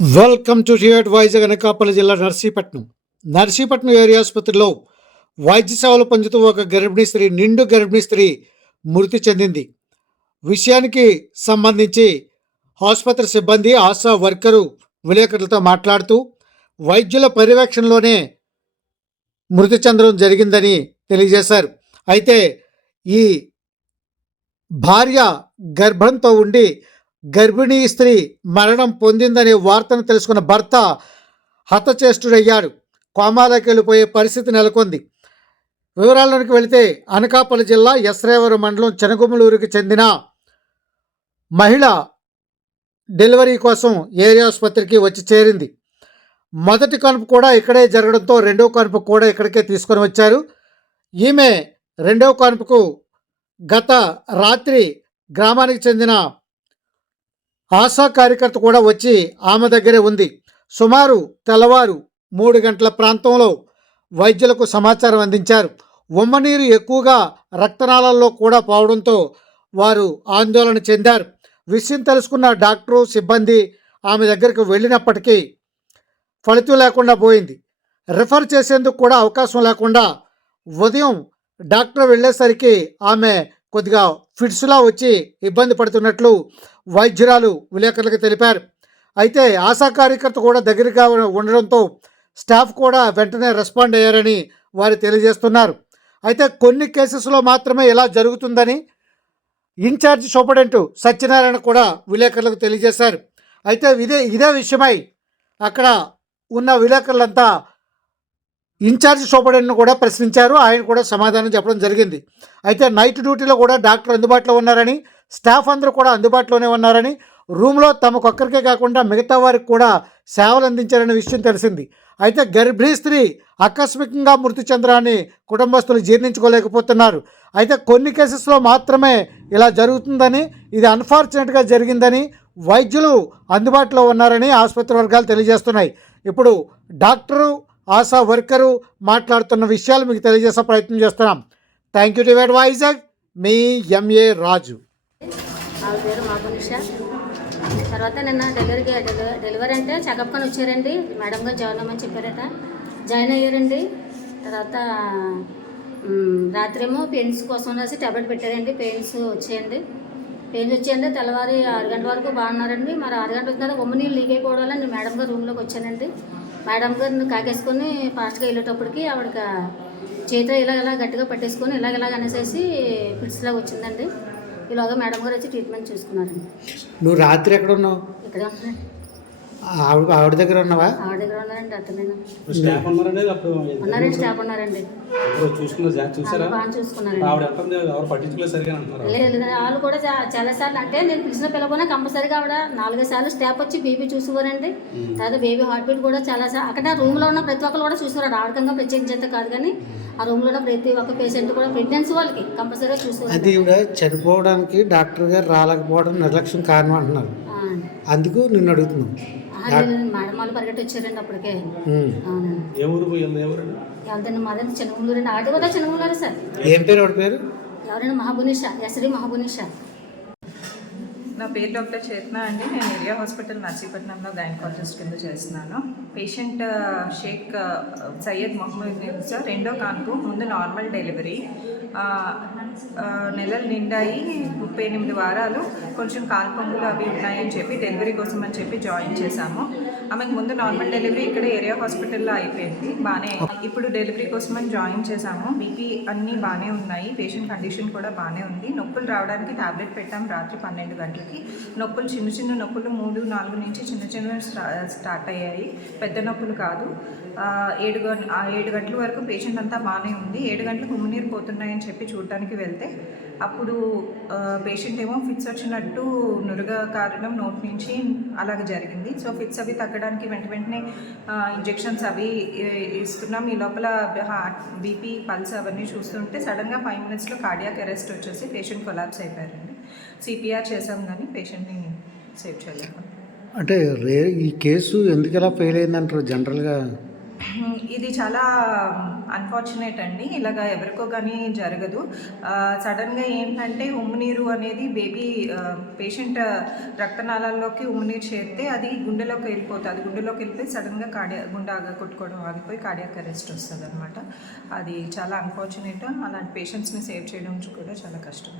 Welcome to టియట్ వైజాగ్ అనకాపల్లి జిల్లా Narsipatnam Narsipatnam area ఆసుపత్రిలో వైద్య సేవలు పొందుతూ ఒక గర్భిణీ స్త్రీ నిండు గర్భిణీ స్త్రీ మృతి చెందింది విషయానికి సంబంధించి ఆసుపత్రి సిబ్బంది ఆశా వర్కరు విలేకరులతో మాట్లాడుతూ వైద్యుల పర్యవేక్షణలోనే మృతి చెందడం జరిగిందని తెలియజేశారు అయితే ఈ భార్య గర్భంతో ఉండి గర్భిణీ స్త్రీ మరణం పొందిందనే వార్తను తెలుసుకున్న భర్త హతచేష్టుడయ్యాడు. కోమాలోకి వెళ్ళిపోయే పరిస్థితి నెలకొంది. వివరాల్లోకి వెళితే అనకాపల్లి జిల్లా ఎస్రేవరం మండలం చెనగుమలూరుకి చెందిన మహిళ డెలివరీ కోసం ఏరియా ఆసుపత్రికి వచ్చి చేరింది. మొదటి కనుపు కూడా ఇక్కడే జరగడంతో రెండవ కనుపు కూడా ఇక్కడికే తీసుకొని వచ్చారు. ఈమె రెండవ కనుపుకు గత రాత్రి గ్రామానికి చెందిన ఆశా కార్యకర్త కూడా వచ్చి ఆమె దగ్గరే ఉంది. సుమారు తెల్లవారు మూడు గంటల ప్రాంతంలో వైద్యులకు సమాచారం అందించారు. ఉమ్మనీరు ఎక్కువగా రక్తనాళాల్లో కూడా పోవడంతో వారు ఆందోళన చెందారు. విషయం తెలుసుకున్న డాక్టరు సిబ్బంది ఆమె దగ్గరికి వెళ్ళినప్పటికీ ఫలితం లేకుండా పోయింది. రిఫర్ చేసేందుకు కూడా అవకాశం లేకుండా ఉదయం డాక్టర్ వెళ్ళేసరికి ఆమె కొద్దిగా ఫిట్స్లా వచ్చి ఇబ్బంది పడుతున్నట్లు వైద్యురాలు విలేకరులకు తెలిపారు. అయితే ఆశా కార్యకర్త కూడా దగ్గరగా ఉండడంతో స్టాఫ్ కూడా వెంటనే రెస్పాండ్ అయ్యారని వారు తెలియజేస్తున్నారు. అయితే కొన్ని కేసెస్లో మాత్రమే ఇలా జరుగుతుందని ఇన్ఛార్జ్ సూపరింటెంట్ సత్యనారాయణ కూడా విలేకరులకు తెలియజేశారు. అయితే ఇదే ఇదే విషయమై అక్కడ ఉన్న విలేకరులంతా ఇన్ఛార్జ్ సూపరింటెండెంట్ కూడా ప్రశ్నించారు. ఆయన కూడా సమాధానం చెప్పడం జరిగింది. అయితే నైట్ డ్యూటీలో కూడా డాక్టర్ అందుబాటులో ఉన్నారని స్టాఫ్ అందరూ కూడా అందుబాటులోనే ఉన్నారని రూమ్లో తమకొక్కరికే కాకుండా మిగతా వారికి కూడా సేవలు అందించారనే విషయం తెలిసింది. అయితే గర్భిణీ స్త్రీ ఆకస్మికంగా మృతి చెందడాన్ని కుటుంబస్తులు జీర్ణించుకోలేకపోతున్నారు. అయితే కొన్ని కేసెస్లో మాత్రమే ఇలా జరుగుతుందని ఇది అన్ఫార్చునేట్గా జరిగిందని వైద్యులు అందుబాటులో ఉన్నారని ఆసుపత్రి వర్గాలు తెలియజేస్తున్నాయి. ఇప్పుడు డాక్టరు ఆశా వర్కరు మాట్లాడుతున్న విషయాలు మీకు తెలియజేసే ప్రయత్నం చేస్తున్నాం. థ్యాంక్ యూ డివైడ్ వైజాగ్ మీ ఎంఏ రాజు పేరు తర్వాత నిన్న డెలివరీకి డెలివరీ అంటే చెకప్ అని వచ్చారండి. మేడం గారు జాయిన్ అవ్వమని చెప్పారట. జాయిన్ అయ్యారండి. తర్వాత రాత్రేమో పెయిన్స్ కోసం రాసి టాబ్లెట్ పెట్టారండి. పెయిన్స్ వచ్చాయండి. పెయిన్స్ వచ్చాయండి తెల్లవారి ఆరు గంటల వరకు బాగున్నారండి. మరి ఆరు గంటల తర్వాత ఉమ్మ నీళ్ళు లీక్ అయిపోవడం వల్ల నేను మేడం గారు రూమ్లోకి వచ్చానండి. మేడం గారిని కాకేసుకొని ఫాస్ట్గా వెళ్ళేటప్పటికి ఆవిడకి చేతిలో ఇలా ఇలా గట్టిగా పట్టేసుకొని ఇలాగ ఇలాగ అనేసేసి పిట్స్లాగా వచ్చిందండి. ఇలాగ మేడం గారు వచ్చి ట్రీట్మెంట్ చూసుకున్నారండి. నువ్వు రాత్రి ఎక్కడ ఉన్నావు? ఇక్కడ ఆవిడ ఆవిడ దగ్గర ఉన్నావా? ఆవిడ దగ్గర ఉన్నారండి అత్త నేను స్టాఫ్ ఉన్నారండి? అప్పుడు ఉన్నారండి స్టాఫ్ ఉన్నారండి. అప్పుడు చూసుకున్నారు సార్ చూసారా? బాగా చూసుకున్నారండి. ఆవిడ ఎంత ఉంది? ఎవరు పట్టించుకోలేదు సరిగా అంటున్నారు? లేదు వాళ్ళు కూడా చాలా సార్లు అంటే నేను పిలిచిన పిల్లపోయినా కంపల్సరీగా ఆవిడ నాలుగైదు సార్లు స్టాఫ్ వచ్చి బేబీ చూసేవారండి తర్వాత బేబీ హార్ట్ బీట్ కూడా చాలా సార్లు అక్కడ రూమ్లో ఉన్న ప్రతి ఒక్కరు కూడా చూసేవారు ఆవిడకంగా ప్రత్యేకించేంత కాదు కానీ ఆ రూమ్లో ఉన్న ప్రతి ఒక్క పేషెంట్ కూడా ప్రెగ్నెన్సీ వాళ్ళకి కంపల్సరీగా చూసేవారు అది చనిపోవడానికి డాక్టర్ గారు రాలేకపోవడం నిర్లక్ష్యం కారణం అంటున్నారు. ఆ, అందుకు నిన్ను అడుగుతున్నాం. ఆ, లేదు, మేడం వాళ్ళు పరిగెట్టి వచ్చారండి అప్పటికే ఏ ఊరు పోయింది ఎవరు? ఎవరిదైనా మాదండి చిన్నమూలూరు అండి ఆవిడ కూడా చిన్నమూలూరు సార్. ఏం పేరు ఆవిడ పేరు? ఎవరైనా మహాబునిషా. ఎస్డి మహాబునిషా. నా పేరు డాక్టర్ చేతన అండి. నేను ఏరియా హాస్పిటల్ నర్సీపట్నంలో గైనకాలజిస్ట్ కింద చేస్తున్నాను. Patient Sheikh Syed Mohammed sir? రెండో కాన్పు ముందు నార్మల్ డెలివరీ. నెలలు నిండాయి ముప్పై ఎనిమిది వారాలు. కొంచెం కాల్పొంగులు అవి ఉన్నాయని చెప్పి డెలివరీ కోసం అని చెప్పి జాయిన్ చేశాము. ఆమెకు ముందు నార్మల్ డెలివరీ ఇక్కడ ఏరియా హాస్పిటల్లో అయిపోయింది. బాగానే ఇప్పుడు డెలివరీ కోసం అని జాయిన్ చేశాము. బీపీ అన్నీ బాగానే ఉన్నాయి. పేషెంట్ కండిషన్ కూడా బాగానే ఉంది. నొప్పులు రావడానికి టాబ్లెట్ పెట్టాము. రాత్రి పన్నెండు గంటలకి. నొప్పులు చిన్న చిన్న నొప్పులు మూడు నాలుగు నుంచి చిన్న చిన్న స్టార్ట్ అయ్యాయి. పెద్ద నొప్పులు కాదు. ఏడు ఏడు గంటల వరకు పేషెంట్ అంతా బాగానే ఉంది. ఏడు గంటలకు ఉమ్మనీరు పోతున్నాయని చెప్పి చూడటానికి వెళ్తే అప్పుడు పేషెంట్ ఏమో ఫిట్స్ వచ్చినట్టు నురగ కారణం నోట్ నుంచి అలాగ జరిగింది. సో ఫిట్స్ అవి తగ్గడానికి వెంట వెంటనే ఇంజెక్షన్స్ అవి ఇస్తున్నాం. ఈ లోపల హార్ట్ బీపీ పల్స్ అవన్నీ చూస్తుంటే సడన్గా ఫైవ్ మినిట్స్లో కార్డియాక్ అరెస్ట్ వచ్చేసి పేషెంట్ కొలాప్స్ అయిపోయారండి. సిపిఆర్ చేసాం కానీ పేషెంట్ని సేవ్ చేయలేము అంటే రే ఈ కేసు ఎందుకు ఇలా ఫెయిల్ అయిందంటారు జనరల్గా? ఇది చాలా అన్ఫార్చునేట్ అండి. ఇలాగా ఎవరికో కానీ జరగదు. సడన్గా ఏంటంటే ఉమ్మునీరు అనేది బేబీ పేషెంట్ రక్తనాళాల్లోకి ఉమ్మునీరు చేరితే అది గుండెలోకి వెళ్ళిపోతుంది. అది గుండెలోకి వెళ్ళిపోయి సడన్గా కార్డియా గుండె ఆగా కొట్టుకోవడం ఆగిపోయి కార్డియాక్ అరెస్ట్ వస్తుంది అనమాట అది చాలా అన్ఫార్చునేట్ అలాంటి పేషెంట్స్ని సేవ్ చేయడం కూడా చాలా కష్టం.